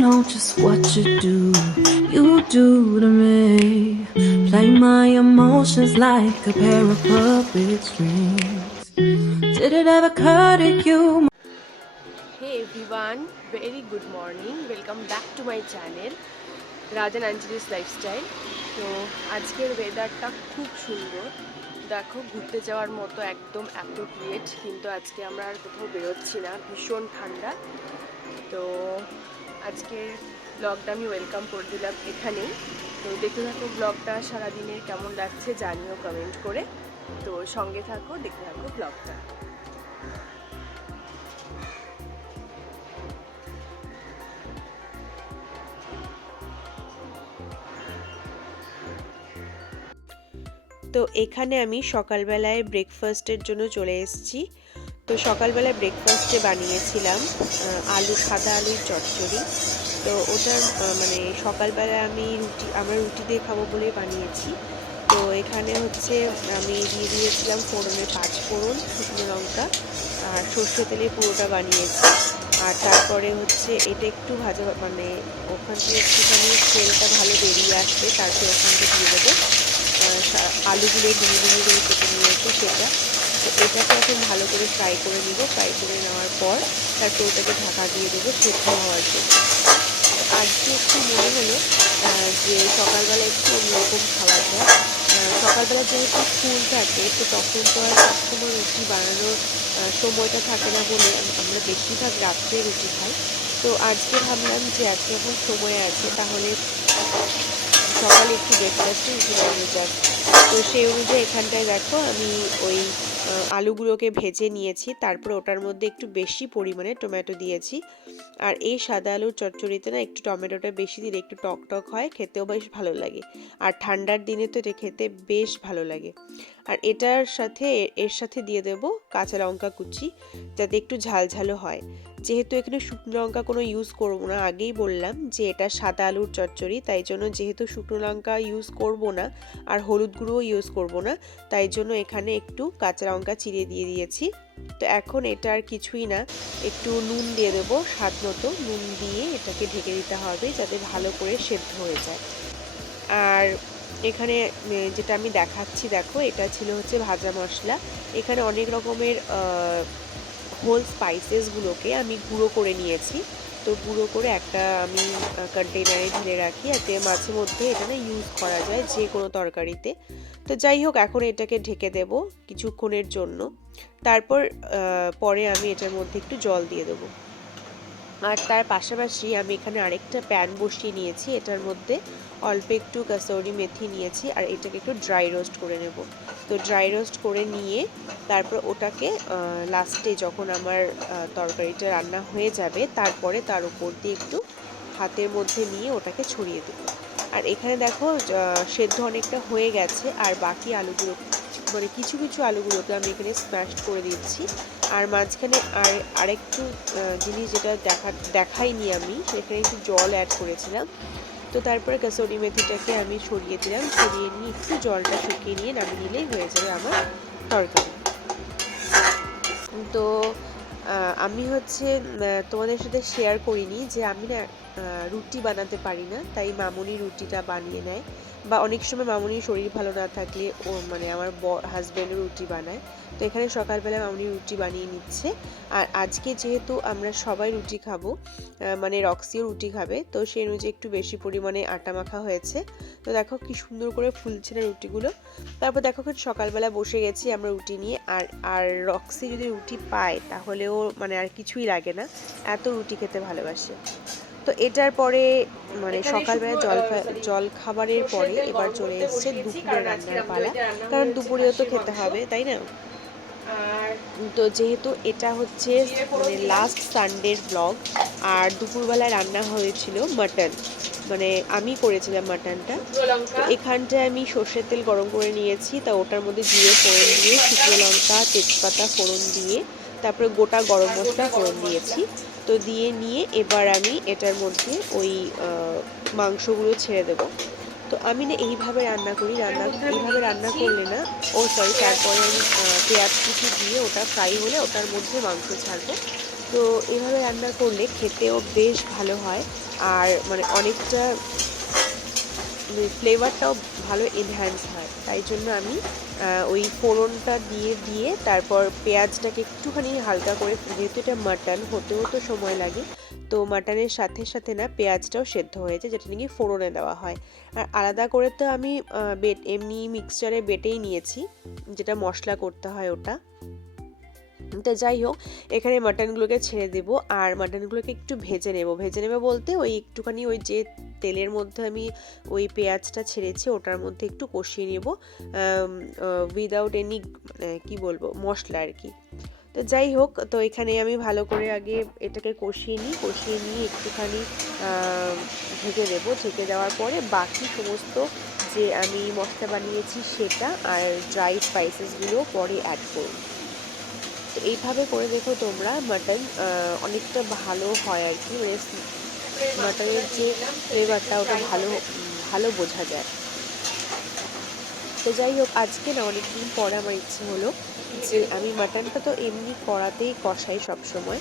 know just what you do to me. Play my emotions like a pair of puppet strings. Did it ever occur to you? Hey everyone, very good morning. Welcome back to my channel Rajan Anjali's lifestyle. তো আজকের ওয়েদারটা খুব সুন্দর, দেখো ঘুরতে যাওয়ার মতো একদম অ্যাপ্রোপ্রিয়েট। কিন্তু আজকে আমরা আর কোথাও বেরোচ্ছি না, ভীষণ ঠান্ডা। তো আজকের ব্লগটা আমি ওয়েলকাম করে দিলাম এখানেই। তো দেখতে থাকো ব্লগটা, সারাদিনের কেমন লাগছে জানিও কমেন্ট করে। তো সঙ্গে থাকো, দেখতে থাকো ব্লগটা। তো এখানে আমি সকালবেলায় ব্রেকফাস্টের জন্য চলে এসেছি। তো সকালবেলায় ব্রেকফাস্টে বানিয়েছিলাম সাদা আলুর চচ্চড়ি। তো ওটার মানে সকালবেলায় আমরা রুটি দিয়ে খাবো বলে বানিয়েছি। তো এখানে হচ্ছে আমি দিয়ে দিয়েছিলাম ফোড়নের 5 ফোড়ন, শুকনো লঙ্কা আর সর্ষে তেলে পুরোটা বানিয়েছি। আর তারপরে হচ্ছে এটা একটু ভাজা, মানে ওখান থেকে একটুখানি তেলটা ভালো বেরিয়ে আসবে, তারপরে ওখান থেকে দিয়ে দেবো আলুগুলো ডুমো ডুমো করে কেটে নিয়েছি সেটা। তো এটাকে এখন ভালো করে ফ্রাই করে নিব। ফ্রাই করে নেওয়ার পর তারপর ওটাকে ঢাকা দিয়ে দেবো সেদ্ধ হওয়ার জন্য। আজকে একটু মনে হলো যে সকালবেলা একটু অন্যরকম খাওয়া যায়। সকালবেলা যেহেতু স্কুল থাকে, তো তখন তো আর সবসময় রুটি বানানোর সময়টা থাকে না বলে আমরা বেশিরভাগ রাত্রে রুটি খাই। তো আজকে ভাবলাম যে আজকে এখন সময় আছে, তাহলে সকালে একটু ব্রেকফাস্টে রুটি বানিয়ে যাক। তো সেই অনুযায়ী এখানটায় দেখো আমি ওই আলুগুলোকে ভেজে নিয়েছি, তারপর ওটার মধ্যে একটু বেশি পরিমাণে টমেটো দিয়েছি। আর এই সাদা আলুর চচ্চড়িতে না একটু টমেটোটা বেশি দিলে একটু টক টক হয়, খেতেও বেশ ভালো লাগে। আর ঠান্ডার দিনে তো এটা খেতে বেশ ভালো লাগে। আর এর সাথে দিয়ে দেবো কাঁচা লঙ্কা কুচি, যাতে একটু ঝালঝালও হয়। যেহেতু এখানে শুকনো লঙ্কা কোনো ইউজ করবো না, আগেই বললাম যে এটা সাদা আলুর চচ্চড়ি, তাই জন্য যেহেতু শুকনো লঙ্কা ইউজ করবো না আর হলুদ গুঁড়োও ইউজ করবো না, তাই জন্য এখানে একটু কাঁচা লঙ্কা চিড়ে দিয়ে দিয়েছি। তো এখন এটা আর কিছুই না, একটু নুন দিয়ে দেবো, স্বাদ মতো নুন দিয়ে এটাকে ঢেকে দিতে হবে যাতে ভালো করে সেদ্ধ হয়ে যায়। আর এখানে যেটা আমি দেখাচ্ছি দেখো, এটা ছিল হচ্ছে ভাজা মশলা। এখানে অনেক রকমের হোল স্পাইসেসগুলোকে আমি গুঁড়ো করে নিয়েছি। তো গুঁড়ো করে একটা আমি কন্টেনারে ঢেলে রাখি, যাতে মাঝে মধ্যে এটা না ইউজ করা যায় যে কোনো তরকারিতে। তো যাই হোক, এখন এটাকে ঢেকে দেব কিছুক্ষণের জন্য। তারপর পরে আমি এটার মধ্যে একটু জল দিয়ে দেবো। আর তার পাশাপাশি আমি এখানে আরেকটা প্যান বসিয়ে নিয়েছি, এটার মধ্যে অল্প একটু কাসুরি মেথি নিয়েছি আর এটাকে একটু ড্রাই রোস্ট করে নেব। তো ড্রাই রোস্ট করে নিয়ে তারপর ওটাকে লাস্টে যখন আমার তরকারিটা রান্না হয়ে যাবে, তারপরে তার উপর দিয়ে একটু হাতের মধ্যে নিয়ে ওটাকে ছড়িয়ে দেবো। আর এখানে দেখো সেদ্ধ অনেকটা হয়ে গেছে, আর বাকি আলুগুলো মানে কিছু কিছু আলুগুলোকে আমি এখানে স্ম্যাশ করে দিচ্ছি। আর মাঝখানে আরেকটু জিনিস যেটা দেখাইনি আমি, সেখানে একটু জল অ্যাড করেছিলাম। তো তারপরে কাসুরি মেথিটাকে আমি ছড়িয়ে দিলাম, ছড়িয়ে নিয়ে একটু জলটা শুকিয়ে নিয়ে নামিয়ে নিলেই হয়ে যাবে আমার তরকারি। তো আমি হচ্ছে তোমাদের সাথে শেয়ার করিনি যে আমি না রুটি বানাতে পারি না, তাই মামুনি রুটিটা বানিয়ে নেয়। বা অনেক সময় মামুনির শরীর ভালো না থাকলে ও মানে আমার হাজব্যান্ডও রুটি বানায়। তো এখানে সকালবেলা মামুনি রুটি বানিয়ে নিচ্ছে। আর আজকে যেহেতু আমরা সবাই রুটি খাবো, মানে রক্সিও রুটি খাবে, তো সেই অনুযায়ী একটু বেশি পরিমাণে আটা মাখা হয়েছে। তো দেখো কি সুন্দর করে ফুলছে না রুটিগুলো। তারপর দেখো সকালবেলা বসে গেছি আমরা রুটি নিয়ে। আর রক্সি যদি রুটি পায় তাহলেও মানে আর কিছুই লাগে না, এত রুটি খেতে ভালোবাসে। তো এটার পরে মানে সকালবেলা জল খাবারের পরে এবার চলে এসছে দুপুরে রান্নার পালা, কারণ দুপুরেও তো খেতে হবে, তাই না? তো যেহেতু এটা হচ্ছে মানে লাস্ট সানডের ব্লগ, আর দুপুরবেলায় রান্না হয়েছিল মাটন, মানে আমি করেছিলাম মাটনটা। তো এখানটায় আমি সর্ষের তেল গরম করে নিয়েছি, তা ওটার মধ্যে জিরে ফোড়ন দিয়ে, শুকনো লঙ্কা তেজপাতা ফোড়ন দিয়ে, তারপরে গোটা গরম মশলা ফোড়ন দিয়েছি। তো দিয়ে নিয়ে এবার আমি এটার মধ্যে ওই মাংসগুলো ছেড়ে দেবো। তো আমি না এইভাবে রান্না করি, এইভাবে রান্না করলে না, তারপরে আমি পেঁয়াজ কুচি দিয়ে ওটা ফ্রাই হলে ওটার মধ্যে মাংস ছাড়বো। তো এভাবে রান্না করলে খেতেও বেশ ভালো হয়, আর মানে অনেকটা ফ্লেভারটাও ভালো এনহ্যান্স হয়। তাই জন্য আমি ওই ফোড়নটা দিয়ে দিয়ে তারপর পেঁয়াজটাকে একটুখানি হালকা করে, যেহেতু এটা মাটন হতেও তো সময় লাগে, তো মাটনের সাথে সাথে না পেঁয়াজটাও সেদ্ধ হয়েছে, যেটা নাকি ফোড়নে দেওয়া হয়। আর আলাদা করে তো আমি এমনি মিক্সচারে বেটেই নিয়েছি, যেটা মশলা করতে হয় ওটা। তো যাই হোক, এখানে মাটনগুলোকে ছেড়ে দেব, আর মাটনগুলোকে একটু ভেজে নেব বলতে ওই একটুখানি ওই যে তেলের মধ্যে আমি ওই পেঁয়াজটা ছেড়েছি ওটার মধ্যে একটু কষিয়ে নেব, উইদাউট এনি মানে কী বলবো মশলা আর কি। তো যাই হোক, তো এখানে আমি ভালো করে আগে এটাকে কষিয়ে নিয়ে একটুখানি ঢেকে দেবো। ঢেকে দেওয়ার পরে বাকি সমস্ত যে আমি মশলা বানিয়েছি সেটা আর ড্রাই স্পাইসেসগুলো পরে অ্যাড করব। তো এইভাবে করে দেখো তোমরা, মাটন অনেকটা ভালো হয় আর কি, মানে মাটনের যে ফ্লেভারটা ওটা ভালো ভালো বোঝা যায়। তো যাই হোক, আজকে না অনেকদিন পরে আমার ইচ্ছে হলো যে আমি মাটনটা তো এমনি কড়াতেই কষাই সবসময়,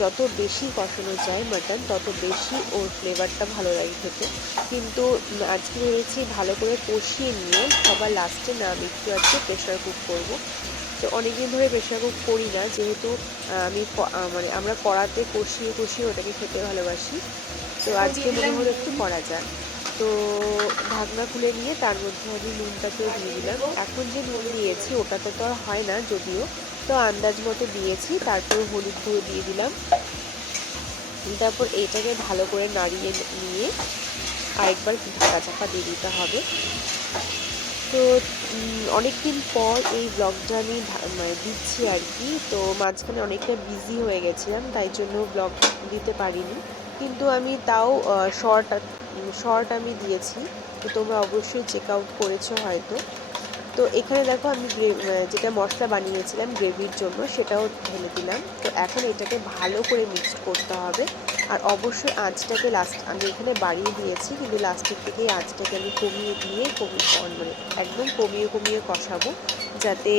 যত বেশি কষানো যায় মাটন তত বেশি ওর ফ্লেভারটা ভালো লাগে খেতে। কিন্তু আজকে ভেবেছি ভালো করে কষিয়ে নিয়ে সবার লাস্টে না আমি একটু আজকে প্রেশার কুক করবো। তো অনেকদিন ধরে প্রেশার কুক করি না, যেহেতু আমি মানে আমরা কড়াতে কষিয়ে ওটাকে খেতে ভালোবাসি। তো আজকে মনে হলো একটু করা যাক। তো ঢাকনা খুলে নিয়ে তার মধ্যে আমি নুনটাকেও দিয়ে দিলাম। এখন যে নুন দিয়েছি ওটাতে তো আর হয় না যদিও, তো আন্দাজ মতো দিয়েছি। তারপর হলুদ গুঁড়ো দিয়ে দিলাম। তারপর এইটাকে ভালো করে নাড়িয়ে নিয়ে আরেকবার ঢাকা চাপা দিয়ে দিতে হবে। তো অনেক দিন পর এই ব্লগটা আমি মানে দিচ্ছি আর কি। তো মাঝখানে অনেকটা বিজি হয়ে গেছিলাম, তাই জন্য ব্লগ দিতে পারিনি, কিন্তু আমি তাও শর্ট আমি দিয়েছি। তো তোমরা অবশ্যই চেক আউট করেছো হয়তো। তো এখানে দেখো আমি যেটা মশলা বানিয়েছিলাম গ্রেভির জন্য সেটাও ঢেলে দিলাম। তো এখন এটাকে ভালো করে মিক্সড করতে হবে, আর অবশ্যই আঁচটাকে আমি এখানে বাড়িয়ে দিয়েছি, কিন্তু লাস্টের দিকে আঁচটাকে আমি কমিয়ে দিয়ে মানে একদম কমিয়ে কষাবো, যাতে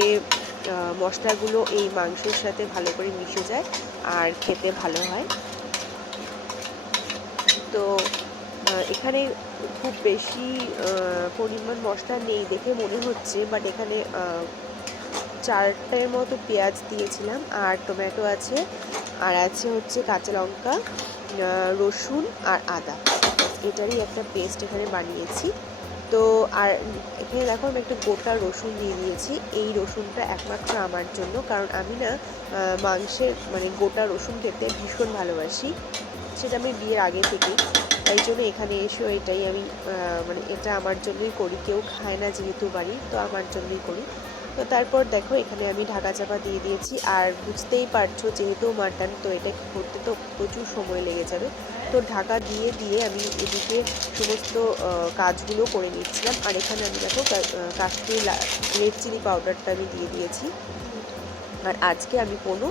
মশলাগুলো এই মাংসের সাথে ভালো করে মিশে যায় আর খেতে ভালো হয়। তো এখানে খুব বেশি পরিমাণ মশলা নেই দেখে মনে হচ্ছে, বাট এখানে 4টের মতো পেঁয়াজ দিয়েছিলাম, আর টমেটো আছে, আর আছে হচ্ছে কাঁচা লঙ্কা, রসুন আর আদা, এটারই একটা পেস্ট এখানে বানিয়েছি। তো আর এখানে দেখো আমি একটা গোটা রসুন দিয়ে দিয়েছি। এই রসুনটা একমাত্র আমার জন্য, কারণ আমি না মাংসের মানে গোটা রসুন খেতে ভীষণ ভালোবাসি, সেটা আমি বিয়ের আগে থেকেই। তাই জন্য এখানে এসেও এটাই আমি মানে এটা আমার জন্যই করি, কেউ খায় না যেহেতু বাড়ি, তো আমার জন্যই করি। তো তারপর দেখো এখানে আমি ঢাকা চাপা দিয়ে দিয়েছি, আর বুঝতেই পারছো যেহেতু মাটন, তো এটা করতে তো প্রচুর সময় লেগে যাবে। তো ঢাকা দিয়ে দিয়ে আমি এদিকে সমস্ত কাজগুলো করে নিচ্ছিলাম। আর এখানে আমি দেখো কাশ্মীরি রেড চিলি পাউডারটা আমি দিয়ে দিয়েছি। আর আজকে আমি কোনো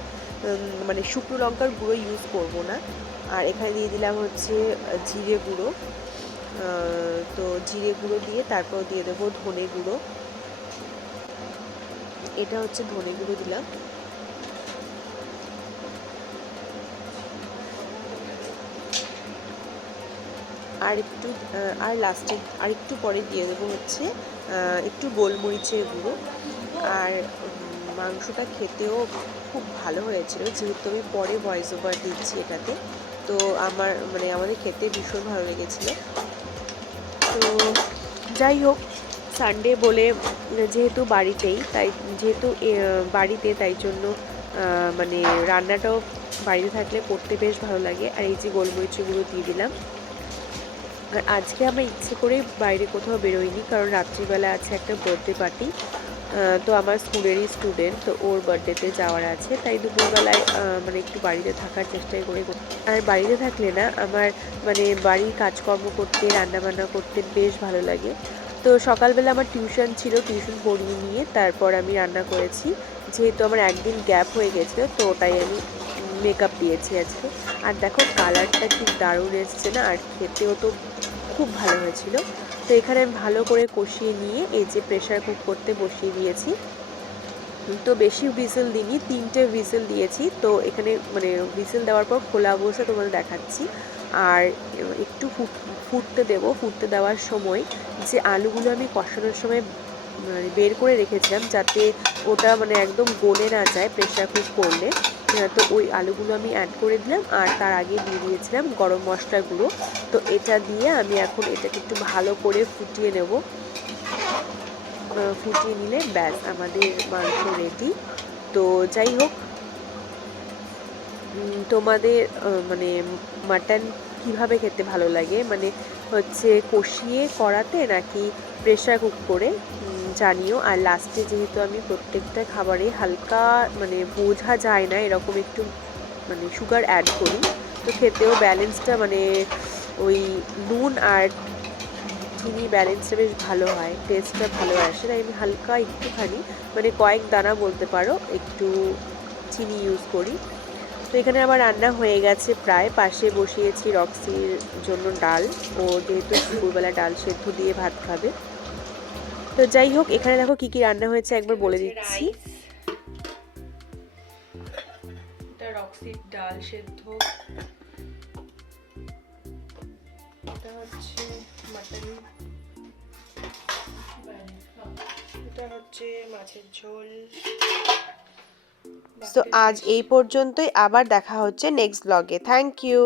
মানে শুকনো লঙ্কার গুঁড়ো ইউজ করব না। আর এখানে দিয়ে দিলাম হচ্ছে জিরে গুঁড়ো। তো জিরে গুঁড়ো দিয়ে তারপর দিয়ে দেবো ধনে গুঁড়ো। এটা হচ্ছে ধনে গুঁড়ো দিলাম। আর লাস্টে আর একটু পরে দিয়ে দেবো হচ্ছে একটু গোলমরিচের গুঁড়ো। আর মাংসটা খেতেও খুব ভালো হয়েছিল, যেহেতু আমি পরে ভয়েস ওভার দিচ্ছি এটাতে। তো আমাদের খেতে ভীষণ ভালো লেগেছিলো। তো যাই হোক, সানডে বলে যেহেতু বাড়িতে তাই জন্য মানে রান্নাটাও বাড়িতে থাকলে করতে বেশ ভালো লাগে। আর এই যে গোলমরিচের গুঁড়ো দিয়ে দিলাম। আর আজকে আমরা ইচ্ছে করে বাইরে কোথাও বেরোইনি, কারণ রাত্রিবেলা আছে একটা বার্থডে পার্টি। তো আমার স্কুলেরই স্টুডেন্ট, তো ওর বার্থডেতে যাওয়ার আছে, তাই দুপুরবেলায় মানে একটু বাড়িতে থাকার চেষ্টাই করে। আর বাড়িতে থাকলে না আমার মানে বাড়ির কাজকর্ম করতে, রান্নাবান্না করতে বেশ ভালো লাগে। তো সকালবেলা আমার টিউশন ছিল, টিউশন পড়িয়ে নিয়ে তারপর আমি রান্না করেছি, যেহেতু আমার একদিন গ্যাপ হয়ে গেছিলো, তো ওটাই আমি মেকআপ দিয়েছি আজকে। আর দেখো কালারটা কি দারুণ এসছে না, আর খেতেও তো খুব ভালো হয়েছিল। তো এখানে আমি ভালো করে কষিয়ে নিয়ে এই যে প্রেশার কুক করতে বসিয়ে দিয়েছি। তো বেশি হুইসেল দিইনি, 3টে হুইসেল দিয়েছি। তো এখানে মানে হুইসেল দেওয়ার পর খোলা অবস্থা তোমাদের দেখাচ্ছি। আর একটু ফুটতে দেবো। ফুটতে দেওয়ার সময় যে আলুগুলো আমি কষানোর সময় মানে বের করে রেখেছিলাম, যাতে ওটা মানে একদম গলে না যায় প্রেশার কুক করলে, তো ওই আলুগুলো আমি অ্যাড করে দিলাম। আর তার আগে দিয়ে দিয়েছিলাম গরম মশলা গুঁড়ো। তো এটা দিয়ে আমি এখন এটাকে একটু ভালো করে ফুটিয়ে নেব। ফুটিয়ে নিলে ব্যাস আমাদের মাংস রেডি। তো যাই হোক, তোমাদের মানে মাটন কিভাবে খেতে ভালো লাগে, মানে হচ্ছে কষিয়ে কড়াতে নাকি প্রেশার কুক করে, জানিও। আর লাস্টে যেহেতু আমি প্রত্যেকটা খাবারে হালকা মানে বোঝা যায় না এরকম একটু মানে সুগার অ্যাড করি, তো খেতেও ব্যালেন্সটা মানে ওই নুন আর চিনি ব্যালেন্সটা বেশ ভালো হয়, টেস্টটা ভালো আসে। তাই আমি হালকা একটুখানি মানে কয়েক দানা বলতে পারো একটু চিনি ইউজ করি। তো এখানে আমার রান্না হয়ে গেছে প্রায়। পাশে বসিয়েছি রক্সির জন্য ডাল, ও যেহেতু দুপুরবেলা ডাল সেদ্ধ দিয়ে ভাত খাবে। তো যাই হোক, এখানে দেখো কি কি রান্না হয়েছে একবার বলে দিচ্ছি। এটা রক্সির ডাল সেদ্ধ, এটা হচ্ছে মাটন, এটা হচ্ছে মাছের ঝোল। তো আজ এই পর্যন্তই, আবার দেখা হচ্ছে নেক্সট ব্লগে। Thank you.